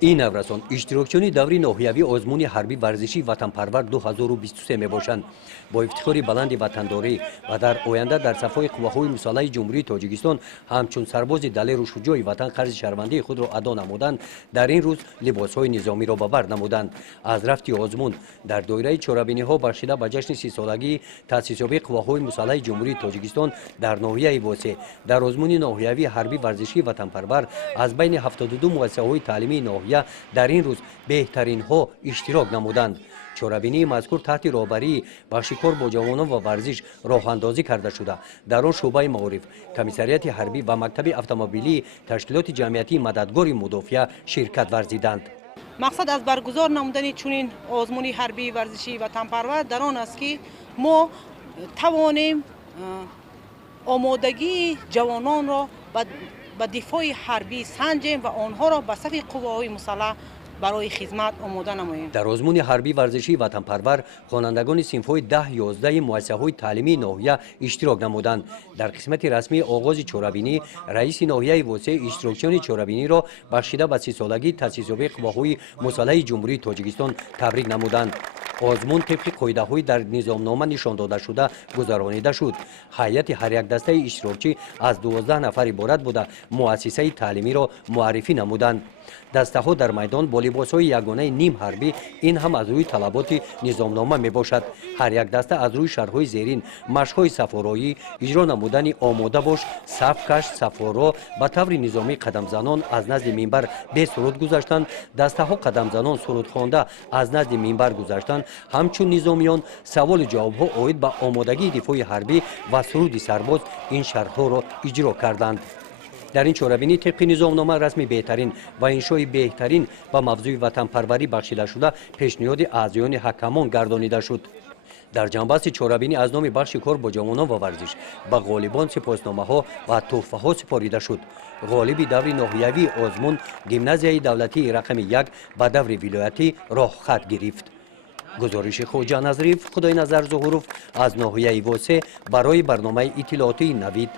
این نورسان اشتراکچیانی دوری ناحیوی آزمون حربی ورزشی وطنپرور 2023 میباشند. با افتخار بلند وطنداری و در آینده در صفای قواهای مسلح جمهوری تاجیکستان همچون سرباز دلیر و شجاع وطن قرض شرمنده خود را ادا نمودند. در این روز لباسهای نظامی را به بر نمودند. از رفت آزمون در دایره چهاربینی ها بخشیده به جشن 30 سالگی تأسیس یابی قواهای مسلح جمهوری تاجیکستان در ناحیه واسه در آزمون ناحیوی حربی ورزشی وطنپرور از بین 72 مؤسسه‌های تعلیمی ناحیه در این روز بهترین ها اشتراک نمودند. چهاربینی مذکور تحت رهبری بخشکار با جوانان و ورزش راه اندازی کرده شده. در آن شعبه معارف، کمیسریت حربی و مکتب اتومبیلی تشکیلات جمعیتی مددگار مدافع شرکت ورزیدند. مقصد از برگزار نمودن چنین آزمون حربی ورزشی وطنپرور در آن است که ما توانیم آمادگی جوانان را به دفاع حربی سنجیم و آنها را به صف قواهای مسلح برای خدمت آماده نماییم. در آزمون حربی ورزشی وطنپرور خوانندگان صنف‌های 10-11 مؤسسه‌های تعلیمی ناحیه اشتراک نمودند. در قسمت رسمی آغاز چهاربینی رئیس ناحیه واسه اشتراکچیان چهاربینی را بخشیده به 30 سالگی تأسیس یابی قواهای مسلح جمهوری تاجیکستان تبریک نمودند. آزمون طبق قاعده‌های در نظامنامه نشان داده شده گذرانیده شد. هیئت هر یک دسته اشتراکچی از 12 نفر عبارت بوده مؤسسه تعلیمی را معرفی نمودند. دسته ها در میدان با لباس های یگانه نیم حربی، این هم از روی طلبات نظامنامه می باشد. هر یک دسته از روی شرح‌های زیرین مشق‌های سفارایی، اجرا نمودن آماده باش، صف کش، سفارا به طور نظامی قدم زنان از نزد منبر به سرود گذاشتند. دسته ها قدم زنان سرود خوانده از نزد منبر گذاشتند. همچون نظامیان سوال جواب ها عاید به آمادگی دفاع حربی و سرود سرباز این شرح‌ها را اجرا کردند. در این چهاربینی طبق نظامنامه رسمی بهترین و انشای بهترین و موضوع وطن پروری بخشیده شده پیشنهاد اعضایان حکمان گردانیده شد. در جنبست چهاربینی از نام بخش کار با جوانان و ورزش به غالبان سپاسنامه ها و تحفه ها سپاریده شد. غالب دور ناحیوی آزمون گیمنازیای دولتی رقم 1 به دور ولایتی راه خط گرفت. گزارش خوجا نظریف خدای نظر ظهوروف از ناحیه واسه برای برنامه اطلاعاتی نوید